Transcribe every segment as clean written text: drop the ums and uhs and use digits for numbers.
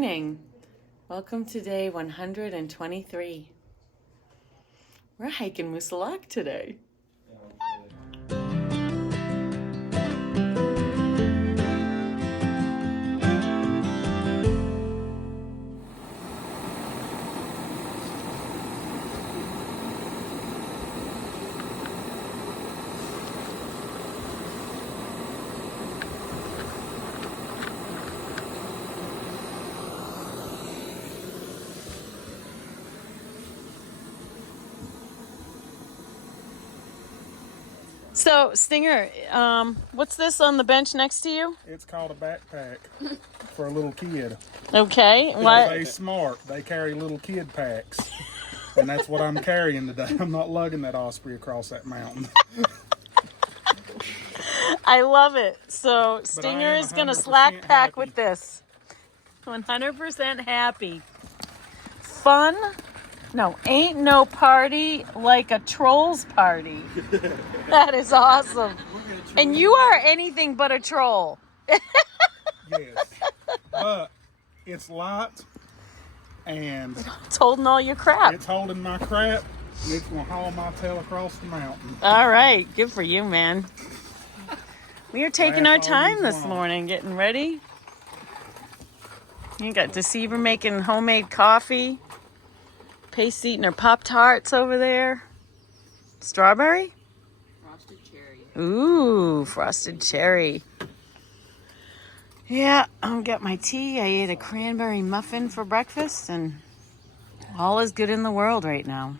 morning. Welcome to day 123. We're hiking Moosalak today. So, Stinger, what's this on the bench next to you? It's called a backpack for a little kid. Okay. They're smart. They carry little kid packs. And that's what I'm carrying today. I'm not lugging that osprey across that mountain. I love it. So, Stinger is going to slack pack with this. 100% happy. Fun? No, ain't no party like a troll's party. That is awesome. And you are anything but a troll. Yes. But it's light and It's holding all your crap. it's holding my crap and it's going to haul my tail across the mountain. All right. Good for you, man. We are taking our time this morning, getting ready. You got Deceiver making homemade coffee. Pace eating her Pop-Tarts over there. Strawberry? Frosted cherry. Ooh, frosted cherry. Yeah, I'll get my tea. I ate a cranberry muffin for breakfast, and all is good in the world right now.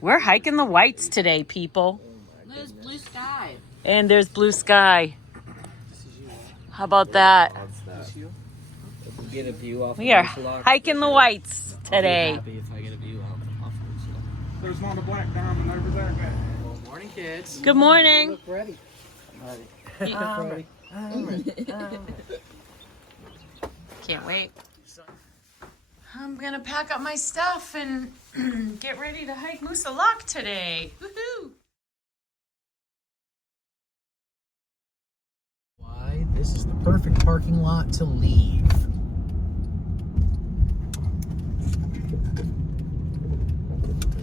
We're hiking the Whites today, people. There's blue sky. And there's blue sky. How about that? Get a view off. We are hiking the Whites today. Happy if I get a view off There's not a black diamond over there. Well, morning, kids. Good morning. Look ready. Um, Ready. Can't wait. I'm gonna pack up my stuff and get ready to hike Moosalak today. Woohoo! Why? This is the perfect parking lot to leave.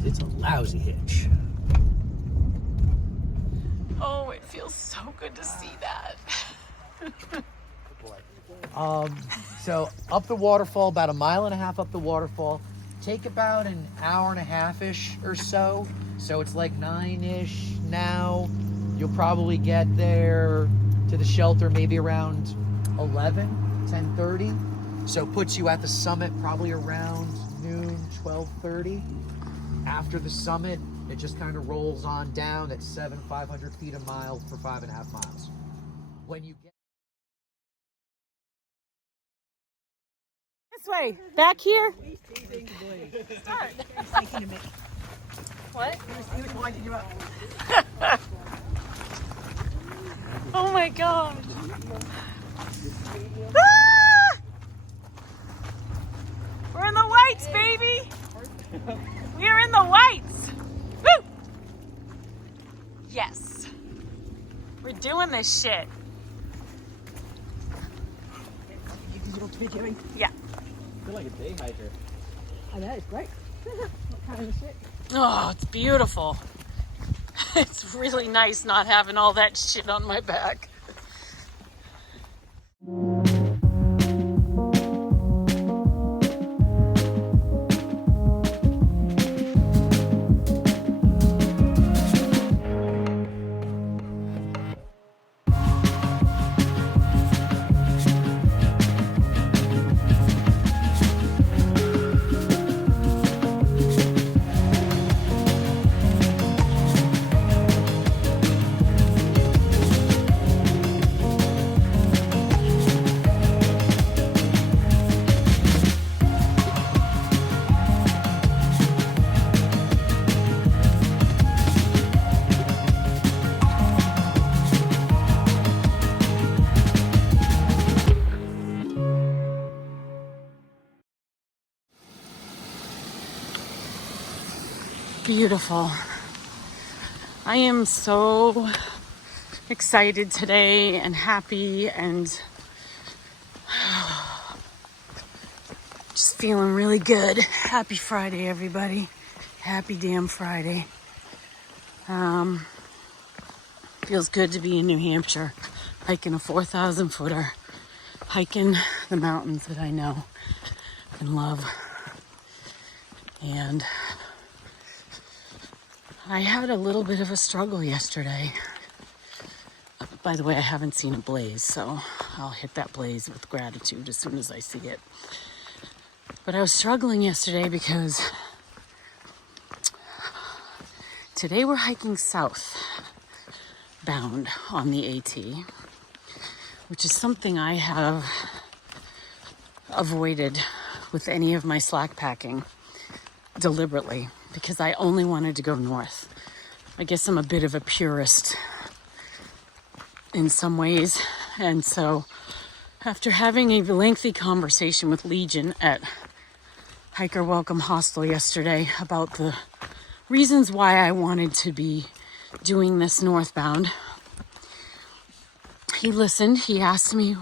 It's a lousy hitch. Oh, it feels so good to see that. So up the waterfall, about 1.5 miles up the waterfall, take about an hour and a half-ish or so. So it's like 9-ish now. You'll probably get there to the shelter maybe around 10:30. So puts you at the summit probably around noon, 12:30. After the summit, it just kind of rolls on down at 500 feet a mile for 5.5 miles. When you get This way. Back here. What? Oh my god. Ah! We're in the Whites, baby. We are in the Whites. Woo! Yes. We're doing this shit. Yeah. I feel like a day hiker. I know, it's great. What kind of shit? Oh, it's beautiful. It's really nice not having all that shit on my back. Beautiful. I am so excited today and happy and Just feeling really good. Happy Friday, everybody. Happy damn Friday. Feels good to be in New Hampshire, hiking a 4,000 footer, hiking the mountains that I know and love. And I had a little bit of a struggle yesterday. By the way, I haven't seen a blaze, so I'll hit that blaze with gratitude as soon as I see it. But I was struggling yesterday because today we're hiking southbound on the AT, which is something I have avoided with any of my slack packing deliberately because I only wanted to go north. I guess I'm a bit of a purist in some ways, and so after having a lengthy conversation with Legion at Hiker Welcome Hostel yesterday about the reasons why I wanted to be doing this northbound, he listened. He asked me,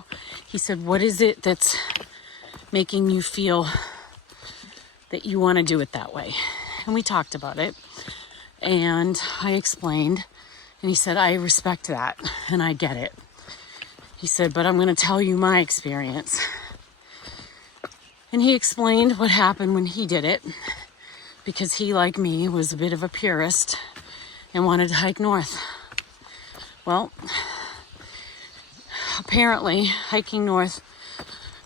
he said, what is it that's making you feel that you want to do it that way? And we talked about it, and I explained, and he said, I respect that and I get it. He said, but I'm going to tell you my experience. And he explained what happened when he did it, because he, like me, was a bit of a purist and wanted to hike north. Well, apparently hiking north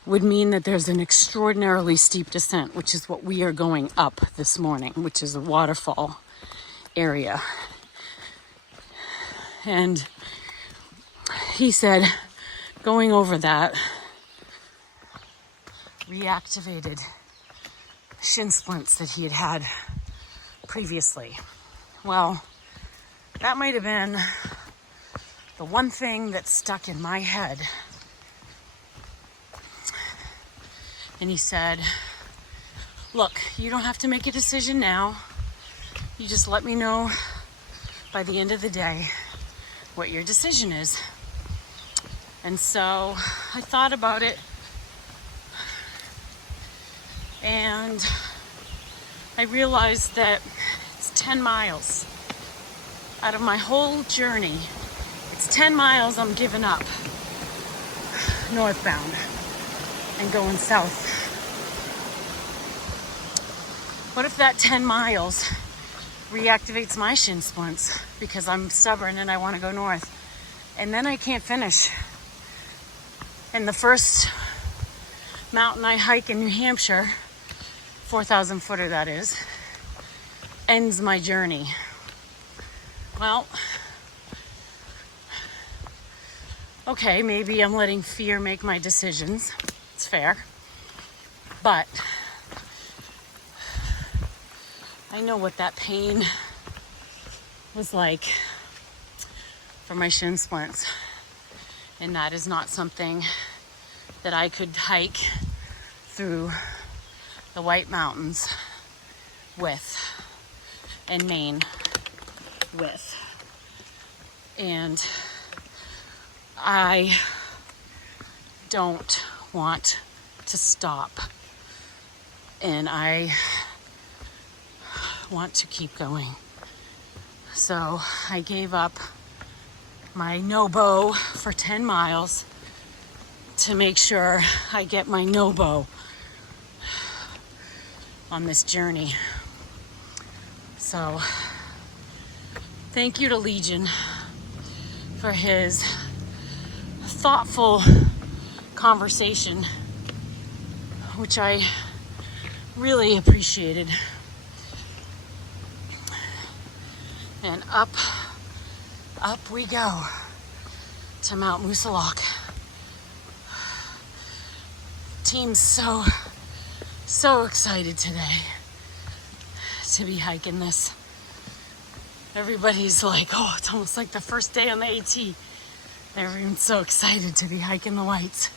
would mean that there's an extraordinarily steep descent, which is what we are going up this morning, which is a waterfall area. And he said going over that reactivated shin splints that he had had previously. Well, that might have been the one thing that stuck in my head. And he said, look, you don't have to make a decision now. You just let me know by the end of the day what your decision is. And so I thought about it, and I realized that it's 10 miles. Out of my whole journey, it's 10 miles I'm giving up northbound and going south. What if that 10 miles reactivates my shin splints because I'm stubborn and I want to go north, and then I can't finish? And the first mountain I hike in New Hampshire, 4,000 footer that is, ends my journey. Well, okay, maybe I'm letting fear make my decisions. It's fair. But I know what that pain was like for my shin splints. And that is not something that I could hike through the White Mountains with, and Maine with. And I don't want to stop. And I want to keep going. So I gave up my no-bow for 10 miles to make sure I get my no-bow on this journey. So thank you to Legion for his thoughtful conversation, which I really appreciated. And up we go to Mount Moosilauke. Team's so excited today to be hiking this. Everybody's like, oh, it's almost like the first day on the AT. Everyone's so excited to be hiking the Whites.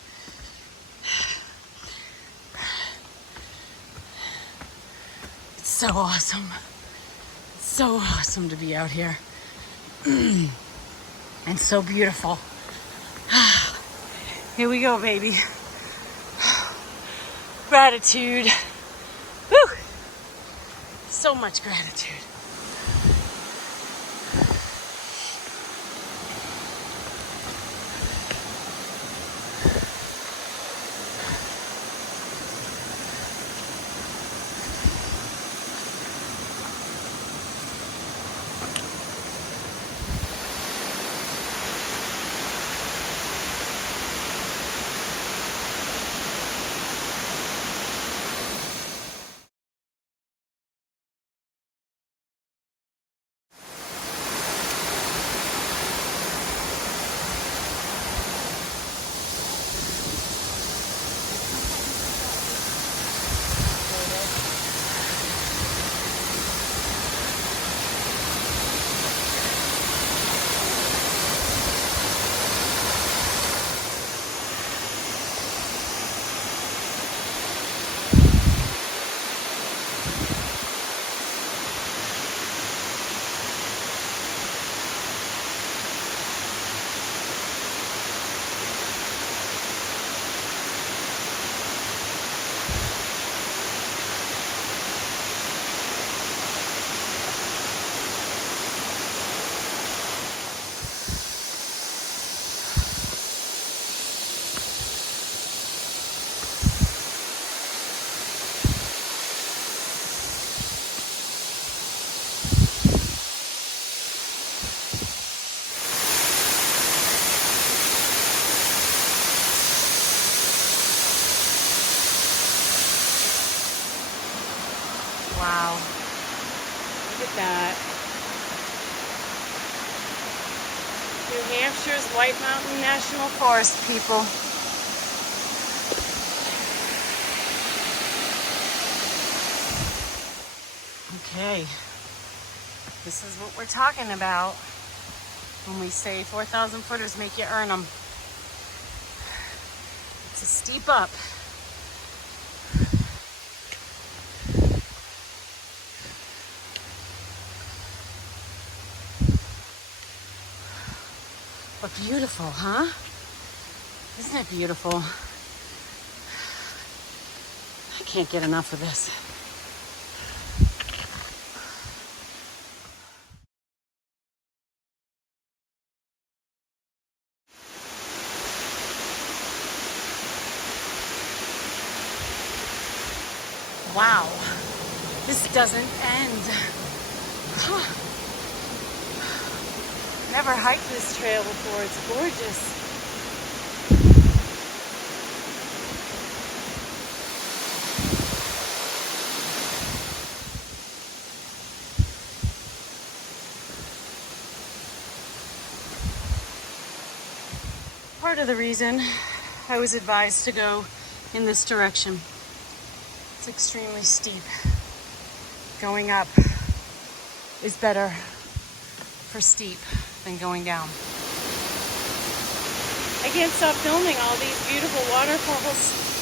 It's so awesome. It's so awesome to be out here. And so beautiful. Here we go, baby. gratitude. Whew. So much gratitude. Wow. Look at that. New Hampshire's White Mountain National Forest, people. Okay. This is what we're talking about when we say 4,000 footers make you earn them. It's a steep up. But beautiful, huh? Isn't it beautiful? I can't get enough of this. Wow, this doesn't end. Never hiked this trail before. It's gorgeous. Part of the reason I was advised to go in this direction. It's extremely steep. Going up is better for steep than going down. I can't stop filming all these beautiful waterfalls.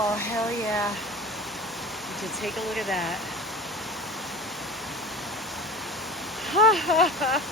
Oh, hell yeah. You can take a look at that. Ha ha ha.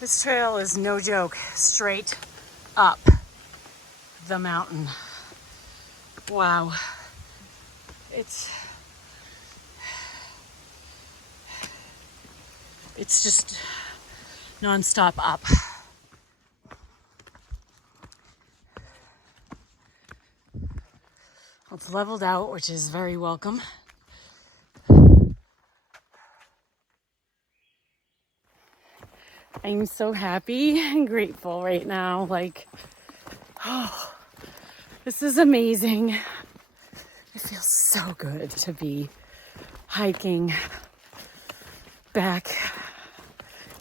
This trail is no joke, straight up the mountain. Wow. It's just non-stop up. It's leveled out, which is very welcome. I'm so happy and grateful right now. Like, oh, this is amazing. It feels so good to be hiking back,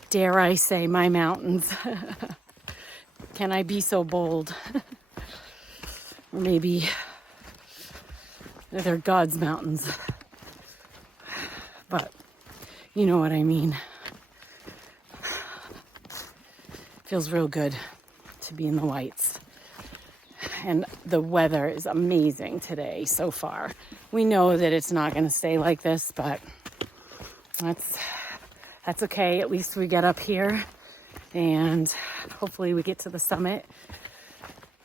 dare I say, my mountains. Can I be so bold? Or maybe they're God's mountains. But you know what I mean. Feels real good to be in the whites. And the weather is amazing today so far. We know that it's not going to stay like this, but that's okay. At least we get up here and hopefully we get to the summit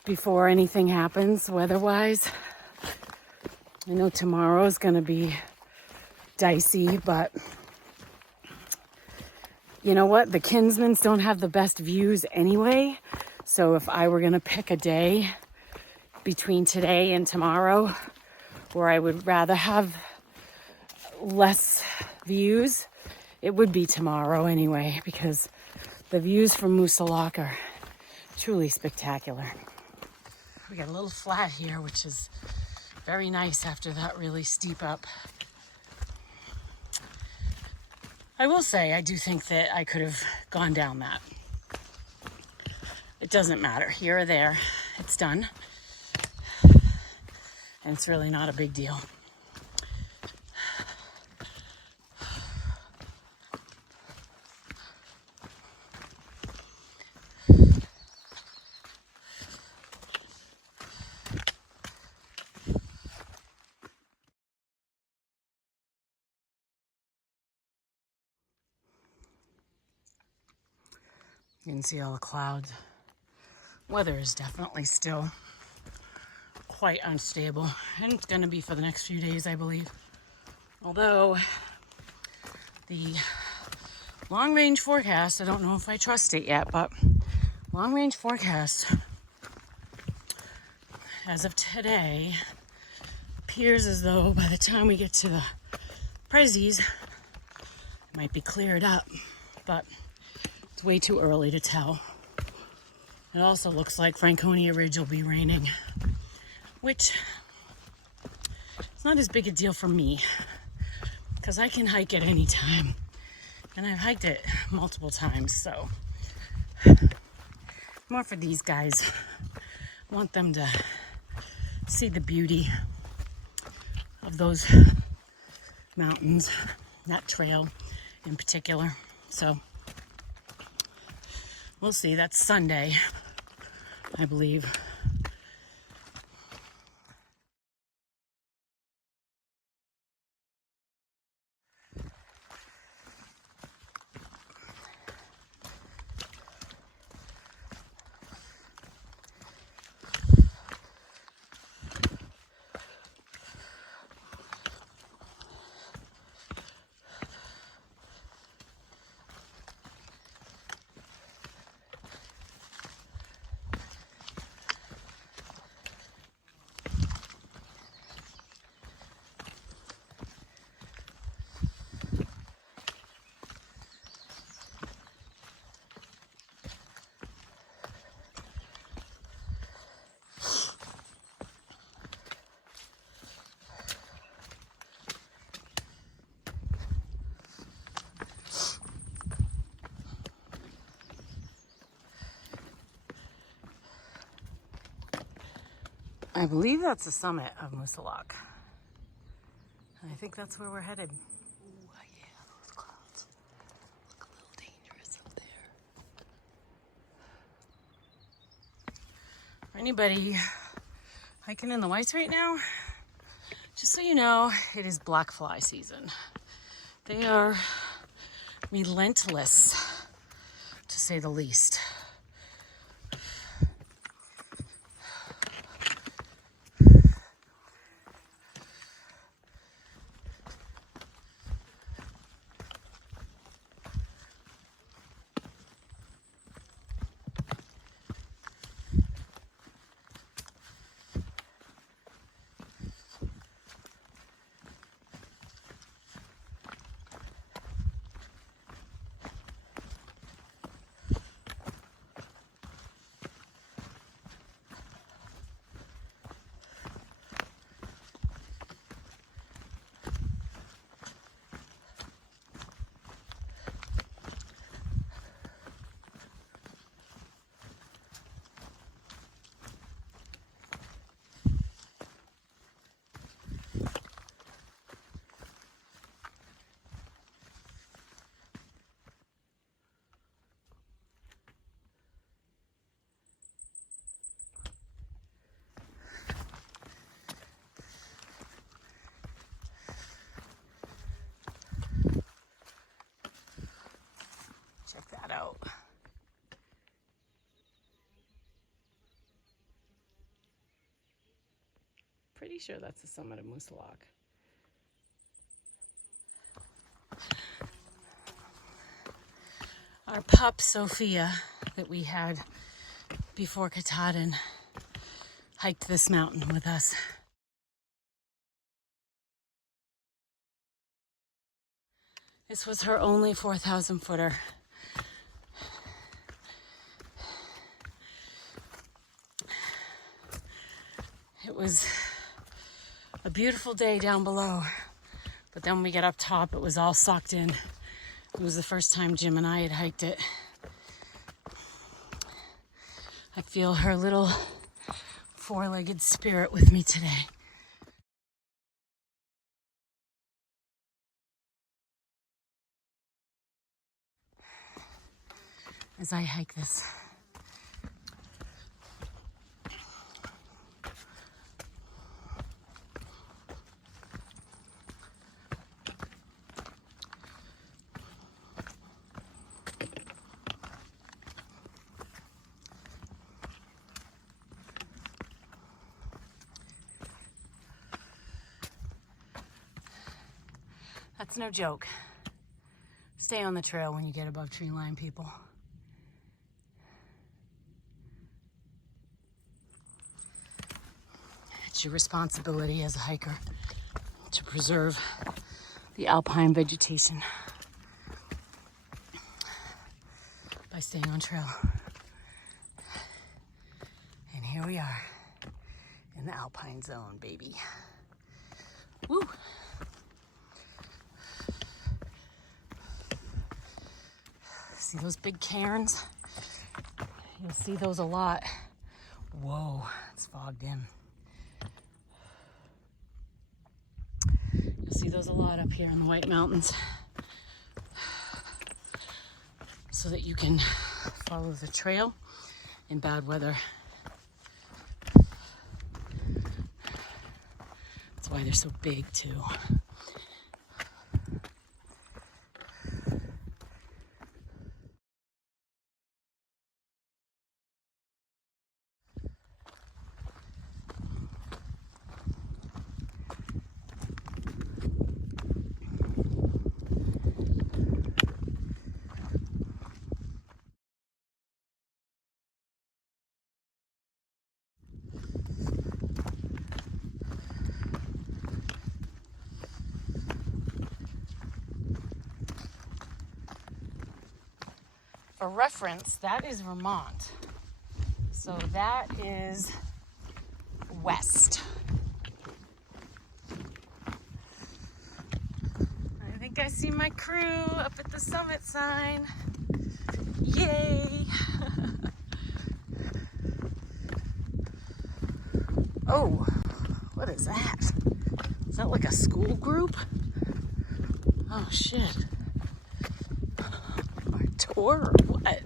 before anything happens weather-wise. I know tomorrow is going to be dicey, but you know what? The Kinsmans don't have the best views anyway. So if I were going to pick a day between today and tomorrow where I would rather have less views, it would be tomorrow anyway, because the views from Moosilauke are truly spectacular. We got a little flat here, which is very nice after that really steep up. I will say, I do think that I could have gone down that. It doesn't matter, here or there, it's done. And it's really not a big deal. You can see all the clouds. Weather is definitely still quite unstable, and it's going to be for the next few days, I believe. Although the long-range forecast, I don't know if I trust it yet, but long-range forecast as of today appears as though by the time we get to the Prezzies, it might be cleared up, but it's way too early to tell. It also looks like Franconia Ridge will be raining, which is not as big a deal for me because I can hike at any time, and I've hiked it multiple times. So more for these guys. I want them to see the beauty of those mountains, that trail in particular. So we'll see. That's Sunday, I believe. I believe that's the summit of Moosilauke. And I think that's where we're headed. Ooh, yeah, those clouds look a little dangerous up there. For anybody hiking in the whites right now, just so you know, it is black fly season. They are relentless to say the least. Check that out. Pretty sure that's the summit of Moose Lock. Our pup Sophia that we had before Katahdin hiked this mountain with us. This was her only 4,000 footer. It was a beautiful day down below, but then when we get up top, it was all sucked in. It was the first time Jim and I had hiked it. I feel her little four-legged spirit with me today. As I hike this. That's no joke. Stay on the trail when you get above tree line, people. It's your responsibility as a hiker to preserve the alpine vegetation by staying on trail. And here we are in the alpine zone, baby. Woo! See those big cairns? You'll see those a lot. Whoa, it's fogged in. You'll see those a lot up here in the White Mountains. So that you can follow the trail in bad weather. That's why they're so big too. For reference, that is Vermont. So that is west. I think I see my crew up at the summit sign. Yay! Oh, what is that? Is that like a school group? Oh shit. Our tour or what?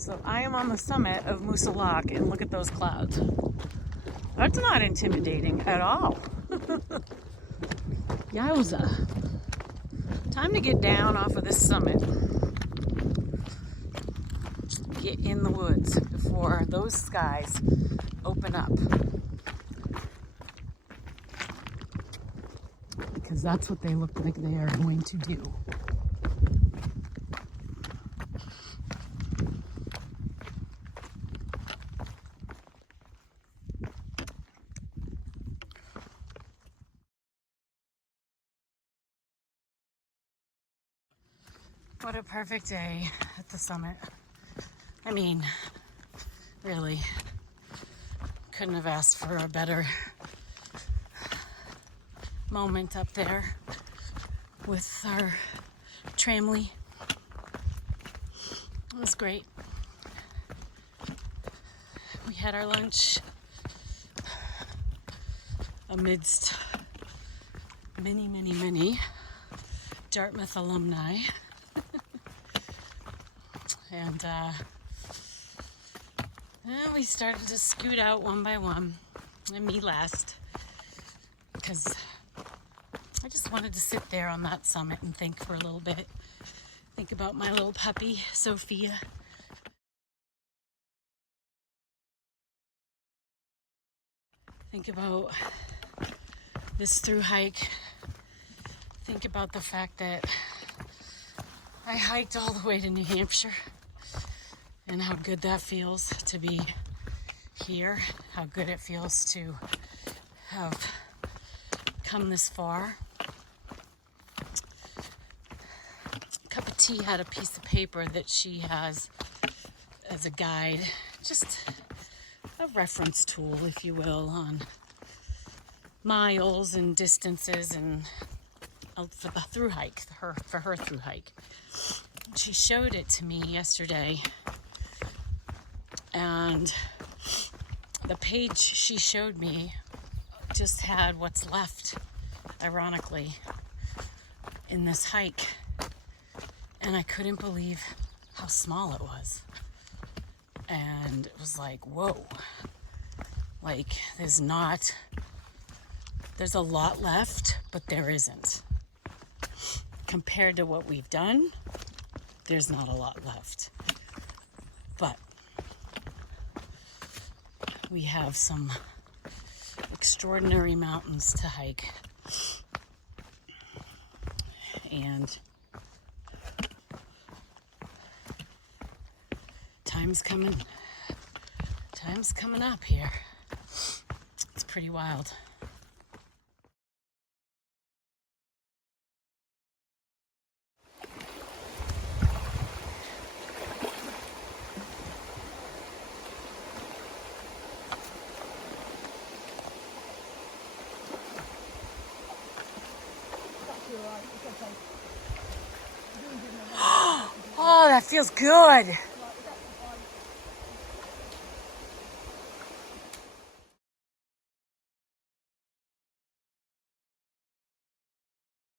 So I am on the summit of Musalak, and look at those clouds. That's not intimidating at all. Yowza. Time to get down off of this summit. Get in the woods before those skies open up. Because that's what they look like they are going to do. What a perfect day at the summit. I mean, really, couldn't have asked for a better moment up there with our tramley. It was great. We had our lunch amidst many Dartmouth alumni. And we started to scoot out one by one, and me last, because I just wanted to sit there on that summit and think for a little bit. Think about my little puppy, Sophia. Think about this through hike. Think about the fact that I hiked all the way to New Hampshire and how good that feels to be here, how good it feels to have come this far. Cup of Tea had a piece of paper that she has as a guide, just a reference tool, if you will, on miles and distances and for the through hike, for her through hike. She showed it to me yesterday, and the page she showed me just had what's left, ironically, in this hike, and I couldn't believe how small it was. And it was like, whoa, like there's a lot left, but there isn't. Compared to what we've done, there's not a lot left. But we have some extraordinary mountains to hike. And time's coming up here. It's pretty wild. Oh, that feels good.